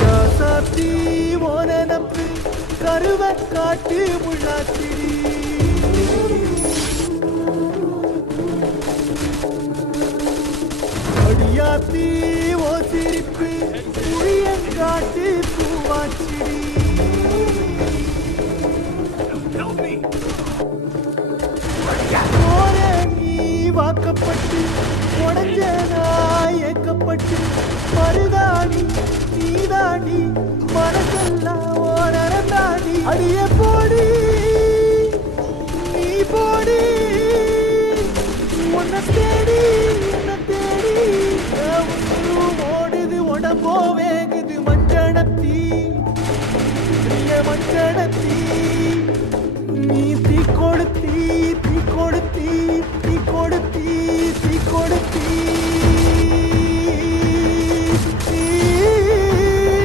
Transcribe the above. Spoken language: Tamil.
ராசாத்தி ஓன நம்பு கருவ காட்டு முள்ளாச்சிடி அடியாத்தி ஓ சிரிப்பு புளியங்காட்டு பூவாச்சிடி வாக்கப்பட்டு உடஞ்சனா ஏக்கப்பட்டு மருதாணி நீதாண்டி மனசெல்லாம் ஓரந்தாண்டி அடிய